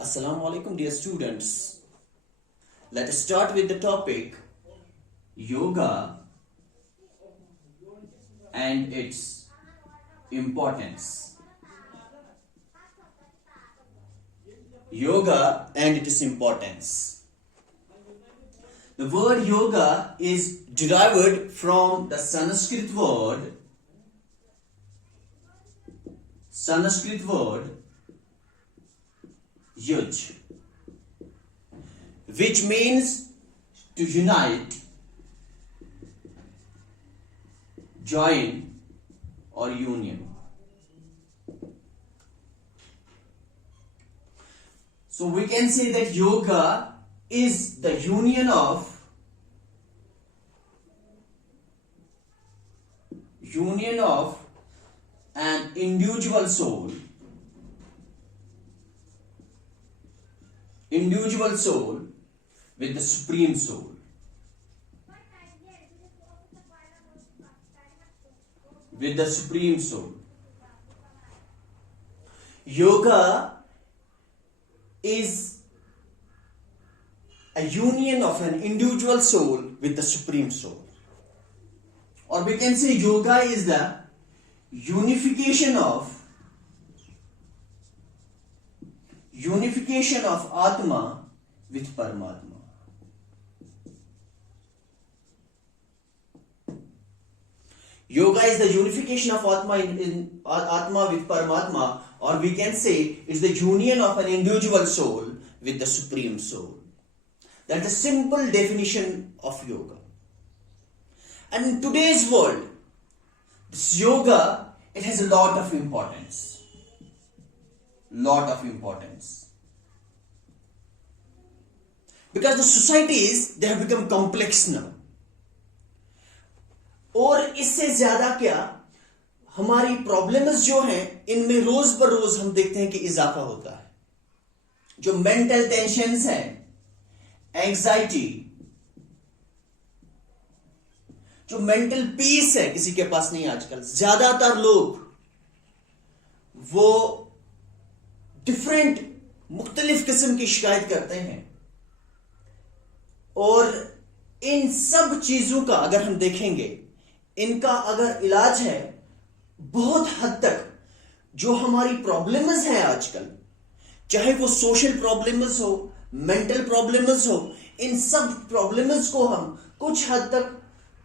Assalamu alaikum, dear students. Let us start with the topic yoga and its importance. Yoga and its importance. The word yoga is derived from the Sanskrit word yuj, which means to unite, join, or union. So we can say that yoga is the union of an individual soul with the supreme soul. Yoga is a union of an individual soul with the supreme soul. Or we can say yoga is the unification of Atma with Paramatma. Yoga is the unification of Atma in Atma with Paramatma, or we can say it's the union of an individual soul with the supreme soul. That's a simple definition of yoga. And in today's world, this yoga, it has a lot of importance. Because the societies, they have become complex now. और इससे ज्यादा क्या, हमारी problems जो हैं, इनमें रोज पर रोज हम देखते हैं कि इजाफा होता है. जो मेंटल टेंशन्स हैं, एंजाइटी, जो मेंटल पीस है किसी के पास नहीं आजकल. ज्यादातर लोग वो डिफरेंट मुख्तलिफ किस्म की शिकायत करते हैं. और इन सब चीजों का अगर हम देखेंगे, इनका अगर इलाज है, बहुत हद तक जो हमारी प्रॉब्लम्स हैं आजकल, चाहे वो सोशल प्रॉब्लम्स हो, मेंटल प्रॉब्लम्स हो, इन सब प्रॉब्लम्स को हम कुछ हद तक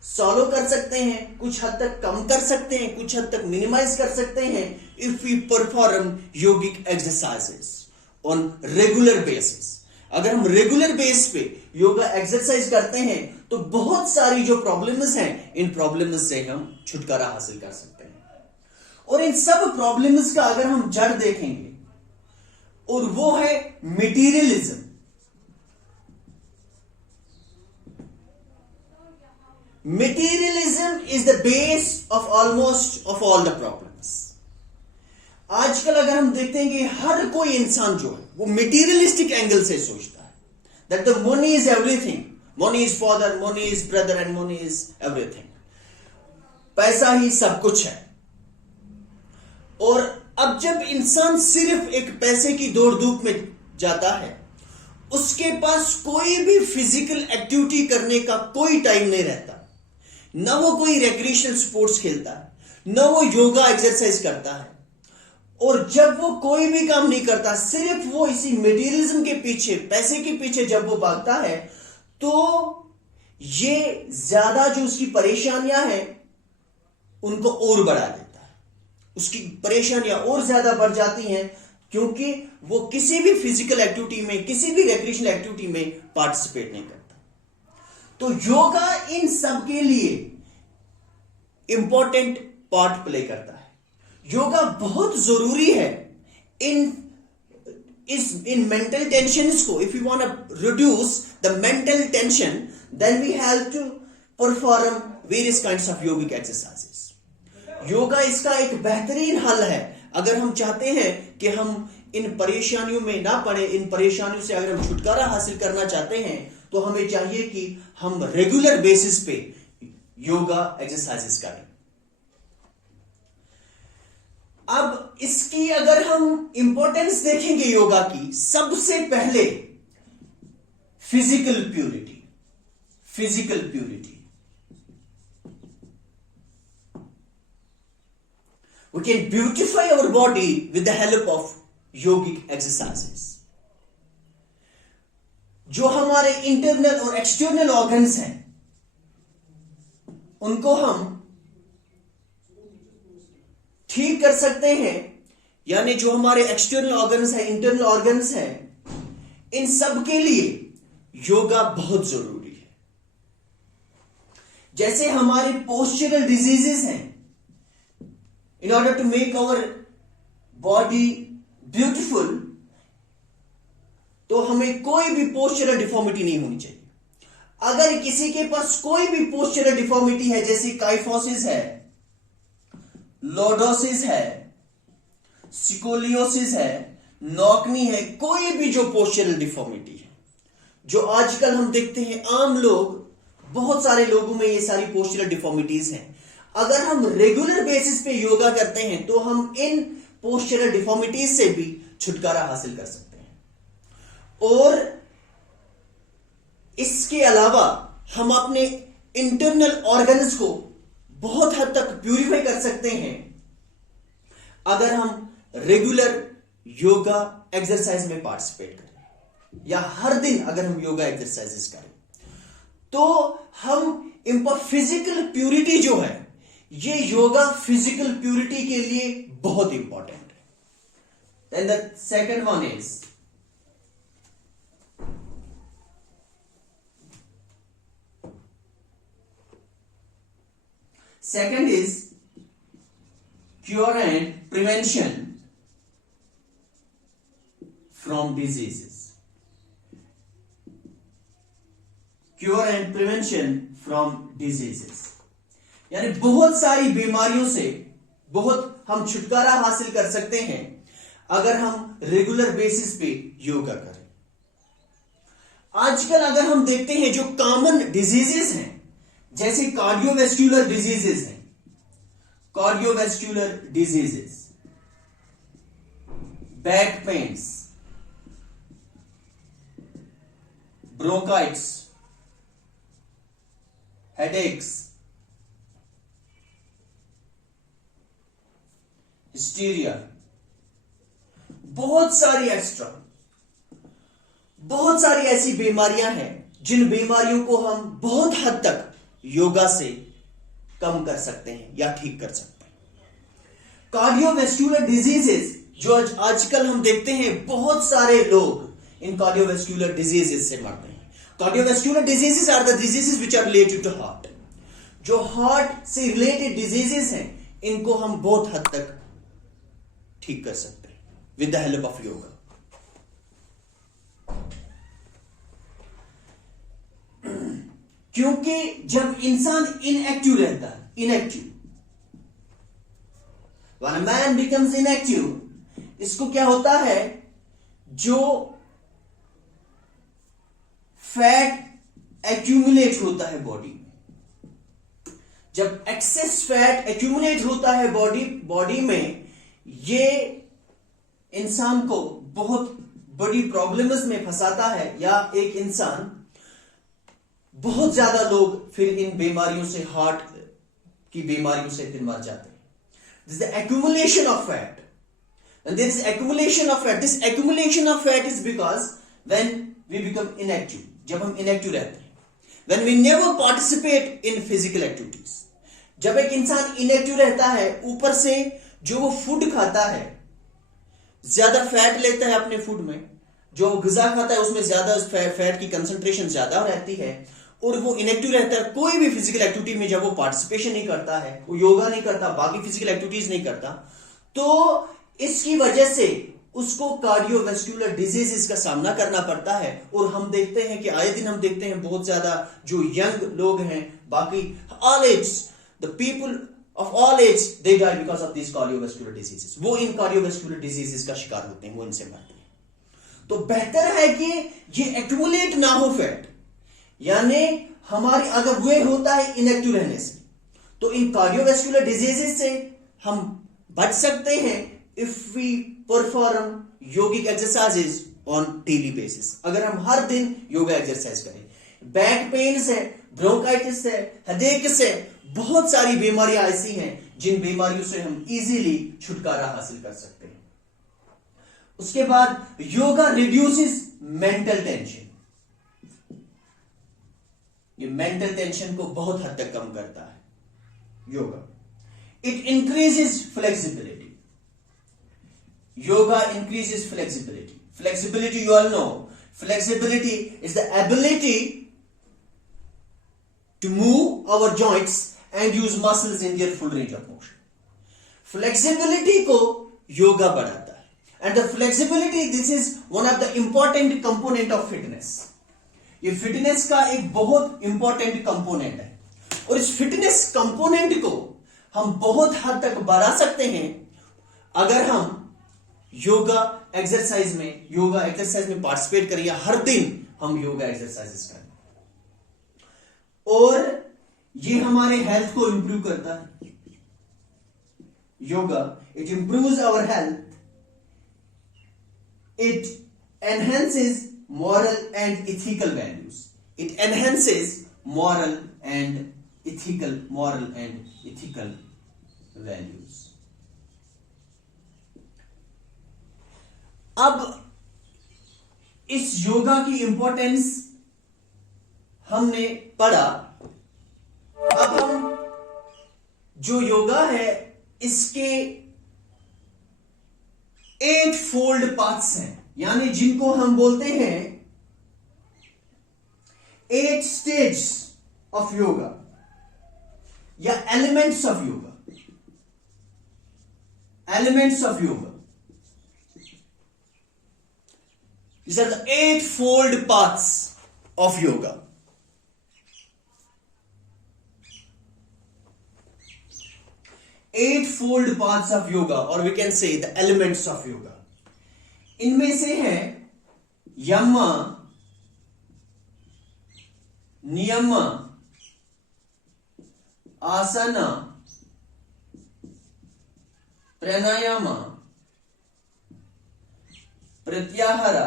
सॉल्व कर सकते हैं, कुछ हद तक कम कर सकते हैं, कुछ हद तक मिनिमाइज कर सकते हैं if we perform yogic exercises on regular basis. अगर हम रेगुलर बेस पे योगा एक्सरसाइज करते हैं तो बहुत सारी जो प्रॉब्लम्स हैं, इन प्रॉब्लम्स से हम छुटकारा हासिल कर सकते हैं. और इन सब प्रॉब्लम्स का अगर हम जड़ देखेंगे, और वो है materialism. Materialism is the base of almost of all the problems. आजकल अगर हम देखते हैं कि हर कोई इंसान जो है वो मटेरियलिस्टिक एंगल से सोचता है that the money is everything, money is father, money is brother and money is everything. पैसा ही सब कुछ है. और अब जब इंसान सिर्फ एक पैसे की दौड़ धूप में जाता है, उसके पास कोई भी फिजिकल एक्टिविटी करने का कोई टाइम नहीं रहता. न वो कोई रिक्रिएशनल स्पोर्ट्स खेलता है, न वो योगा एक्सरसाइज करता है. और जब वो कोई भी काम नहीं करता, सिर्फ वो इसी मटेरियलिज्म के पीछे, पैसे के पीछे जब वो भागता है, तो ये ज्यादा जो उसकी परेशानियां हैं उनको और बढ़ा देता है. उसकी परेशानियां और ज्यादा बढ़ जाती हैं क्योंकि वो किसी भी फिजिकल एक्टिविटी में, किसी भी रिक्रिएशनल एक्टिविटी में पार्टिसिपेट नहीं करता. तो योगा इन सब के लिए इंपॉर्टेंट पार्ट प्ले करता है. योगा बहुत जरूरी है इन मेंटल टेंशन्स को. If you want to reduce the mental tension, then we have to perform various kinds of yogic exercises. Yoga इसका एक बेहतरीन हल है. अगर हम चाहते हैं कि हम इन परेशानियों में ना पड़े, इन परेशानियों से अगर हम छुटकारा हासिल करना चाहते हैं, तो हमें चाहिए कि हम रेगुलर बेसिस पे योगा एक्सरसाइजेस करें. अब इसकी अगर हम इंपॉर्टेंस देखेंगे योगा की, सबसे पहले physical purity. Physical purity, we can beautify our body with the help of yogic exercises। जो हमारे इंटरनल और एक्सटर्नल ऑर्गन्स हैं उनको हम ठीक कर सकते हैं, यानी जो हमारे एक्सटर्नल ऑर्गन्स हैं, इंटरनल ऑर्गन्स हैं, इन सब के लिए योगा बहुत जरूरी है। जैसे हमारे पोस्चरल डिजीजेस हैं, in order to make our body beautiful, तो हमें कोई भी पोस्चरल डिफॉर्मिटी नहीं होनी चाहिए। अगर किसी के पास कोई भी पोस्चरल डिफॉर्मिटी है, जैसे काइफोसिस है, लॉर्डोसिस है, स्कोलियोसिस है, नॉकनी है, कोई भी जो पोस्चरल डिफॉर्मिटी है, जो आजकल हम देखते हैं आम लोग, बहुत सारे लोगों में ये सारी पोस्चरल डिफॉर्मिटीज हैं, अगर हम रेगुलर बेसिस पे योगा करते हैं तो हम इन पोस्चरल डिफॉर्मिटीज से भी छुटकारा हासिल कर सकते हैं। और इसके अलावा हम अपने इंटरनल ऑर्गन्स को बहुत हद तक प्यूरिफाई कर सकते हैं अगर हम रेगुलर योगा एक्सरसाइज में पार्टिसिपेट करें, या हर दिन अगर हम योगा एक्सरसाइजेस करें, तो हम फिजिकल प्यूरिटी जो है, ये योगा फिजिकल प्यूरिटी के लिए बहुत इंपॉर्टेंट है। Then the second one is cure and prevention from diseases. Cure and prevention from diseases, यानी बहुत सारी बीमारियों से बहुत हम छुटकारा हासिल कर सकते हैं अगर हम रेगुलर बेसिस पे योगा करें। आजकल अगर हम देखते हैं जो कॉमन डिजीजेस हैं, जैसे कार्डियोवैस्कुलर डिजीजेस हैं, cardiovascular diseases, back pains, bronchitis, headaches, hysteria, बहुत सारी एक्स्ट्रा, बहुत सारी ऐसी बीमारियां हैं जिन बीमारियों को हम बहुत हद तक योगा से कम कर सकते हैं या ठीक कर सकते हैं। कार्डियोवैस्कुलर डिजीजेस जो आजकल हम देखते हैं, बहुत सारे लोग इन कार्डियोवैस्कुलर डिजीजेस से मरते हैं। Cardiovascular diseases are the diseases which are related to heart. जो हार्ट से रिलेटेड डिजीजेस हैं, इनको हम बहुत हद तक ठीक कर सकते हैं with the help of yoga. क्योंकि जब इंसान इनएक्टिव रहता है, when a man becomes inactive, इसको क्या होता है, जो फैट एक्यूमुलेट होता है बॉडी में, जब एक्सेस फैट एक्यूमुलेट होता है बॉडी में, ये इंसान को बहुत बड़ी प्रॉब्लम्स में फंसाता है, या एक इंसान, बहुत ज्यादा लोग फिर इन बीमारियों से, हार्ट की बीमारियों से फिर मर जाते हैं। This is the accumulation of fat, and there is accumulation of fat. This accumulation of fat is because when we become inactive, जब हम inactive रहते हैं, when we never participate in physical activities, जब एक इंसान inactive रहता है, ऊपर से जो वो फूड खाता है, ज्यादा फैट लेता है अपने फूड में, जो गिजा खाता है उसमें ज्यादा फैट की कंसंट्रेशन ज्यादा रहती है, और वो इनएक्टिव रहता है। कोई भी फिजिकल एक्टिविटी में जब वो पार्टिसिपेशन नहीं करता है, वो योगा नहीं करता, बाकी फिजिकल एक्टिविटीज नहीं करता, तो इसकी वजह से उसको कार्डियोवैस्कुलर डिजीजेस का सामना करना पड़ता है। और हम देखते हैं कि आए दिन हम देखते हैं बहुत ज्यादा जो यंग लोग हैं, बाकी all age, the people of all age, they die because of this cardiovascular diseases. वो इन कार्डियोवैस्कुलर डिजीजेस का शिकार होते हैं, वो इनसे मरते हैं। तो बेहतर है कि ये एक्यूमुलेट ना हो फैट, यानी हमारी अगर वे होता है इनएक्टिव रहने से, तो इन कार्डियोवैस्कुलर डिजीजेस से हम बच सकते हैं if we perform yogic exercises on daily basis. अगर हम हर दिन योगा एक्सरसाइज करें। बैक पेन से, ब्रोंकाइटिस से, हेडेक से, बहुत सारी बीमारियां ऐसी हैं जिन बीमारियों से हम इजीली छुटकारा हासिल कर सकते हैं। उसके बाद योगा रिड्यूसेस मेंटल टेंशन। ये मेंटल टेंशन को बहुत हद तक कम करता है yoga. It increases flexibility. Yoga increases flexibility. Flexibility, you all know. Flexibility is the ability to move our joints and use muscles in their full range of motion. Flexibility को योगा बढ़ाता है. And the flexibility, this is one of the important component of fitness. ये fitness का एक बहुत important component है और इस फिटनेस कंपोनेंट को हम बहुत हद तक बढ़ा सकते हैं अगर हम योगा एक्सरसाइज में पार्टिसिपेट करें या हर दिन हम योगा एक्सरसाइजेस करें। और ये हमारे हेल्थ को इंप्रूव करता है। Yoga, it improves our health, it enhances moral and ethical values. It enhances moral and ethical values. अब इस योगा की इंपॉर्टेंस हमने पढ़ा। अब हम जो योगा है इसके 8 फोल्ड पाथ्स हैं, यानी जिनको हम बोलते हैं 8 स्टेज ऑफ योगा या elements of yoga. Elements of yoga, these are the 8-fold paths of yoga. 8-fold paths of yoga, or we can say the elements of yoga. इनमें से है यम, नियम, आसन, प्राणायाम, प्रत्याहार,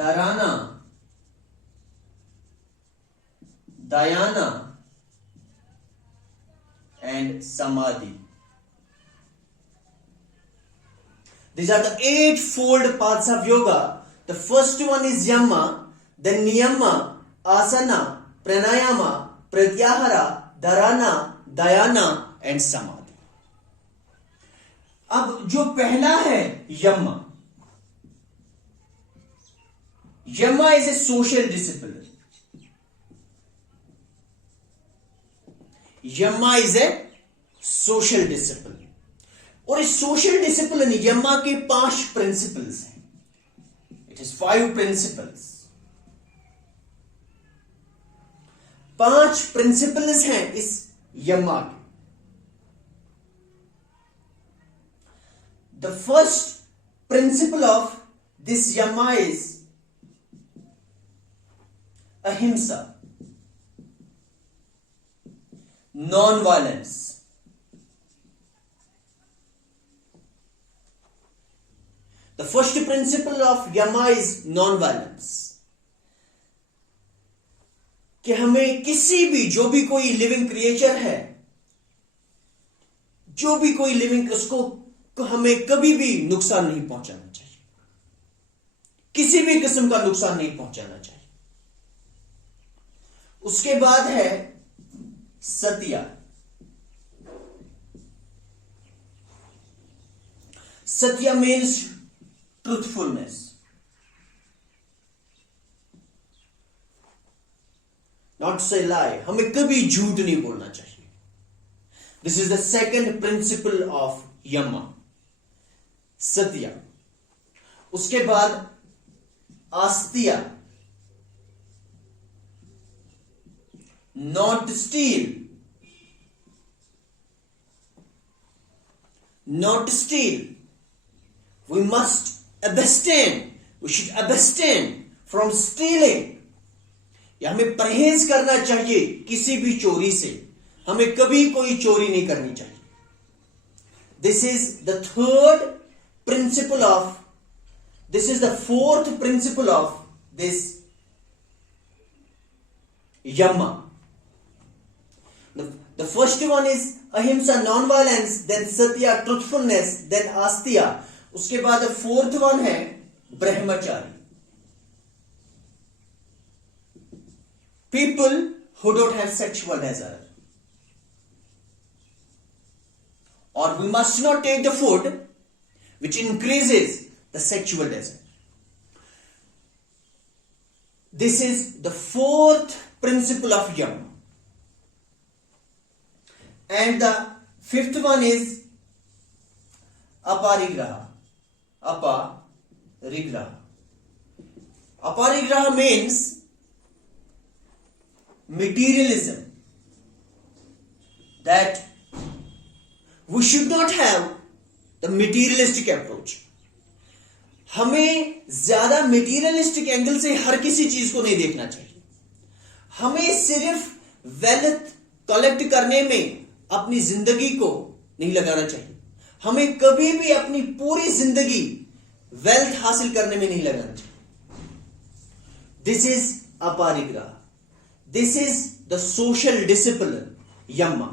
धारणा, ध्यान and samadhi. These are the 8-fold paths of yoga. The first one is yama, then niyama, asana, pranayama, pratyahara, dharana, dhyana and samadhi. अब जो पहला है यमा, यमा is a social discipline. यमा इज ए सोशल डिसिप्लिन, और इस social discipline यमा के 5 प्रिंसिपल्स हैं. It is 5 principles. 5 प्रिंसिपल्स हैं इस यमा के. The first principle of this यमा इज अहिंसा, non-violence. The first principle of yama is non-violence. कि हमें किसी भी, जो भी कोई लिविंग क्रिएचर है, जो भी कोई लिविंग, उसको हमें कभी भी नुकसान नहीं पहुंचाना चाहिए. किसी भी किस्म का नुकसान नहीं पहुंचाना चाहिए. उसके बाद है Satya. Satya means truthfulness. Not से लाई, हमें कभी झूठ नहीं बोलना चाहिए. This is the second principle of यमा, सत्या. उसके बाद आस्तिया, not to steal. Not to steal. We must abstain. We should abstain from stealing. या हमें परहेज करना चाहिए किसी भी चोरी से. हमें कभी कोई चोरी नहीं करनी चाहिए. This is the third principle of, this is the fourth principle of this Yamma. The first one is ahimsa, non-violence, then satya, truthfulness, then asteya. उसके बाद fourth one है brahmachari. People who don't have sexual desire. Or we must not take the food which increases the sexual desire. This is the fourth principle of Yama. And the fifth one is aparigraha. Aparigraha. Aparigraha means materialism. That we should not have the materialistic approach. हमें ज्यादा materialistic angle से हर किसी चीज को नहीं देखना चाहिए. हमें सिर्फ वेल्थ कलेक्ट करने में अपनी जिंदगी को नहीं लगाना चाहिए. हमें कभी भी अपनी पूरी जिंदगी वेल्थ हासिल करने में नहीं लगाना चाहिए. This is aparigraha. This is the social discipline, Yamma.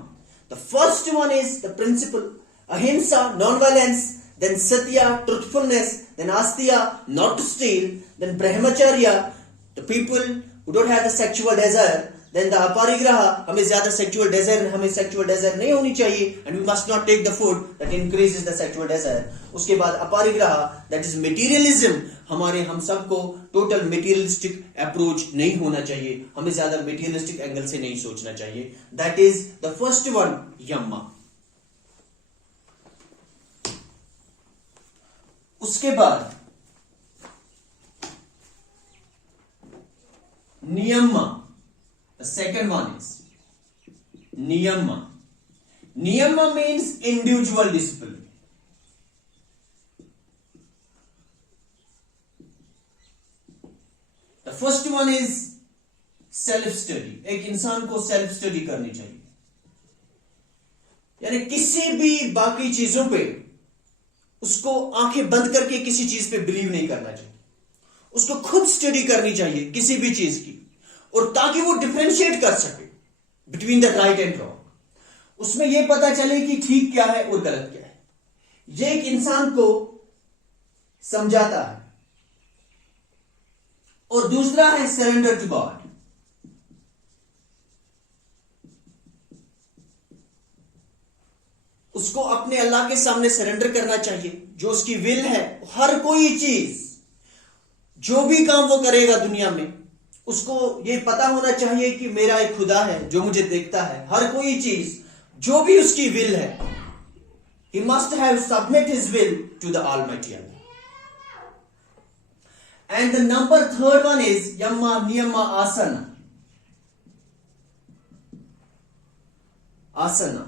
The first one is the principle, ahimsa, non-violence, then satya, truthfulness, then asteya, not to steal, then brahmacharya, the people who don't have the sexual desire, then the aparigraha, हमें ज़्यादा sexual desire, हमें sexual desire नहीं होनी चाहिए, and we must not take the food that increases the sexual desire. उसके बाद aparigraha, that is materialism, हम सबको टोटल मेटीरियलिस्टिक अप्रोच नहीं होना चाहिए. हमें ज्यादा मेटीरियलिस्टिक एंगल से नहीं सोचना चाहिए. That is the first one, yama. उसके बाद niyama. The second one is niyama. Niyama means individual discipline. The first one is self study. एक इंसान को सेल्फ स्टडी करनी चाहिए. यानी किसी भी बाकी चीजों पे उसको आंखें बंद करके किसी चीज पे बिलीव नहीं करना चाहिए. उसको खुद स्टडी करनी चाहिए किसी भी चीज की, और ताकि वो डिफरेंशिएट कर सके between the right and wrong. उसमें यह पता चले कि ठीक क्या है और गलत क्या है. ये एक इंसान को समझाता है. और दूसरा है सरेंडर टू गॉड. उसको अपने अल्लाह के सामने सरेंडर करना चाहिए. जो उसकी विल है, हर कोई चीज, जो भी काम वो करेगा दुनिया में, उसको ये पता होना चाहिए कि मेरा एक खुदा है जो मुझे देखता है. हर कोई चीज, जो भी उसकी विल है, he must have submit his will to the Almighty Allah. And the number third one is Yamma Niyama Asana. Asana.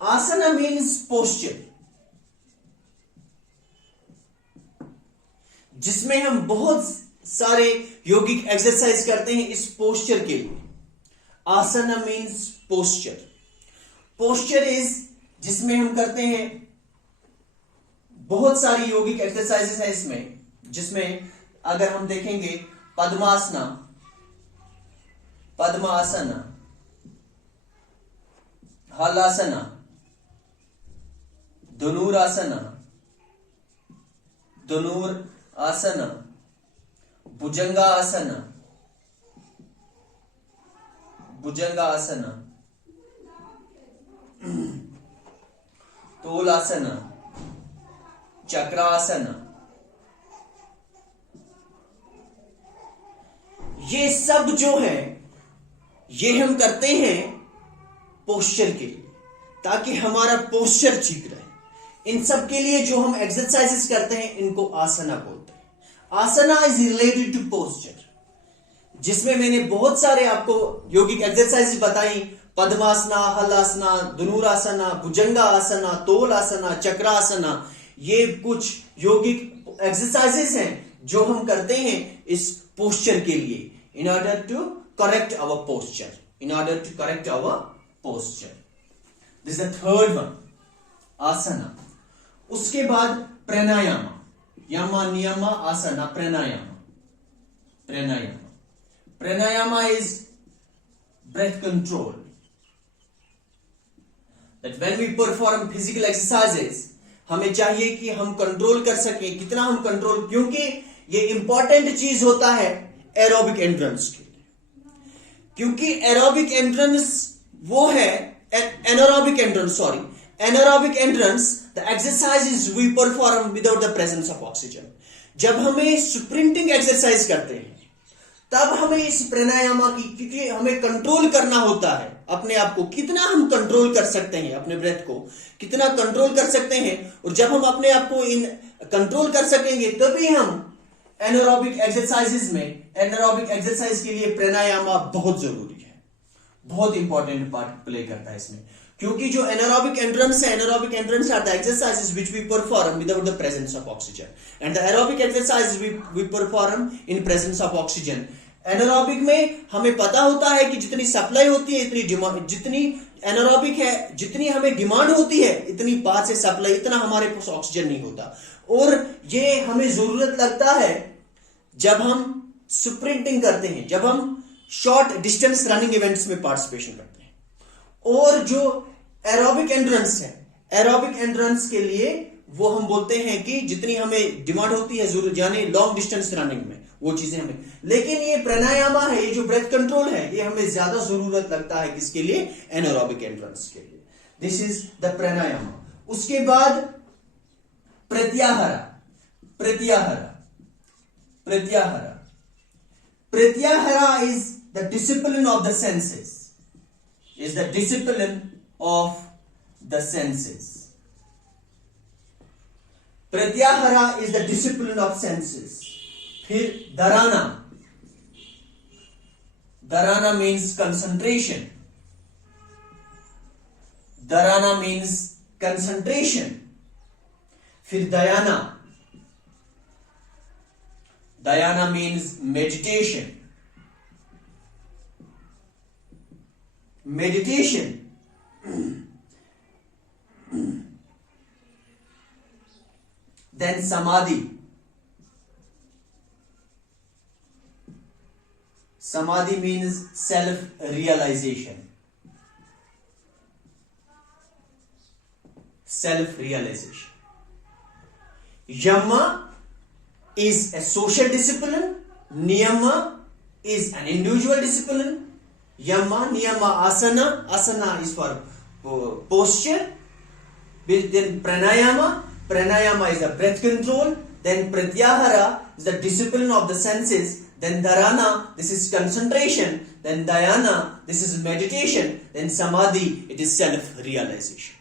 Asana means posture, जिसमें हम बहुत सारे योगिक एक्सरसाइज करते हैं इस पोस्चर के लिए. आसना मीन्स पोस्चर. पोस्चर इज जिसमें हम करते हैं बहुत सारी योगिक एक्सरसाइजेस है इसमें, जिसमें अगर हम देखेंगे पद्मासना, पद्मासना, हलासना, धनुरासना, धनुर आसना, भुजंगा आसना, भुजंगा आसना, तोलासना, चक्रासना. ये सब जो है ये हम करते हैं पोस्चर के लिए, ताकि हमारा पोस्चर ठीक रहे. इन सब के लिए जो हम एक्सरसाइजेस करते हैं इनको आसना बोलते हैं. आसना इज रिलेटेड टू पोस्चर, जिसमें मैंने बहुत सारे आपको योगिक एक्सरसाइजेस बताई. पद्मासना, हलासना, धनुरासना, भुजंगा आसना, तोल आसना, चक्रासना. ये कुछ यौगिक एक्सरसाइजेस हैं जो हम करते हैं इस पोस्चर के लिए. in order to correct our posture. In order to correct our posture. This is the third one. Asana. उसके बाद प्राणायाम. Yama, niyama, asana, pranayama. Pranayama. Pranayama is breath control. That when we perform physical exercises, हमें चाहिए कि हम control कर सकें. कितना हम कंट्रोल, क्योंकि ये इंपॉर्टेंट चीज होता है एरोबिक एंड्रेंस के लिए. क्योंकि एरोबिक एंड्रेंस वो है anaerobic endurance, sorry, anaerobic endurance the exercises we perform without the presence of oxygen. जब हमें स्प्रिंटिंग एक्सरसाइज करते हैं तब हमें इस प्राणायाम की, क्योंकि हमें कंट्रोल करना होता है अपने आप को, कितना हम कंट्रोल कर सकते हैं अपने ब्रेथ को, कितना कंट्रोल कर सकते हैं. और जब हम अपने आप को इन कंट्रोल कर सकेंगे तभी हम एनारोबिक एक्सरसाइजेस में, एनारोबिक एक्सरसाइज के लिए प्राणायाम बहुत जरूरी है, बहुत इंपॉर्टेंट पार्ट प्ले करता है इसमें. क्योंकि जो एनारोबिक एंड्रेंस है, anaerobic endurance are the exercises which we perform without the presence of oxygen, and the aerobic exercises we perform in presence of oxygen. Anaerobic में हमें पता होता है कि जितनी सप्लाई होती है इतनी डिमांड, जितनी एनारोबिक है जितनी हमें डिमांड होती है इतनी बाहर से सप्लाई, इतना हमारे पास ऑक्सीजन नहीं होता. और ये हमें जरूरत लगता है जब हम स्प्रिंटिंग करते हैं, जब हम शॉर्ट डिस्टेंस रनिंग इवेंट्स में पार्टिसिपेशन करते हैं. और जो एरोबिक एंड्रेंस है, एरोबिक एंड्रेंस के लिए वो हम बोलते हैं कि जितनी हमें डिमांड होती है जरूर, यानी लॉन्ग डिस्टेंस रनिंग में वो चीजें हमें. लेकिन ये प्राणायाम है, ये जो ब्रेथ कंट्रोल है, ये हमें ज्यादा जरूरत लगता है किसके लिए, एनारोबिक एंड्रेंस के लिए. दिस इज द प्राणायाम. उसके बाद pratyahara. Pratyahara. Pratyahara. Pratyahara is the discipline of the senses. Is the discipline of the senses. Pratyahara is the discipline of senses. फिर dharana. Dharana means concentration. Dharana means concentration. फिर dhyana. Dhyana means meditation. Meditation. Then samadhi. Samadhi means self-realization. Self-realization. Yama is a social discipline. Niyama is an individual discipline. Yama, niyama, asana. Asana is for posture. Then pranayama. Pranayama is the breath control. Then pratyahara is the discipline of the senses. Then dharana, this is concentration. Then dhyana, this is meditation. Then samadhi, it is self-realization.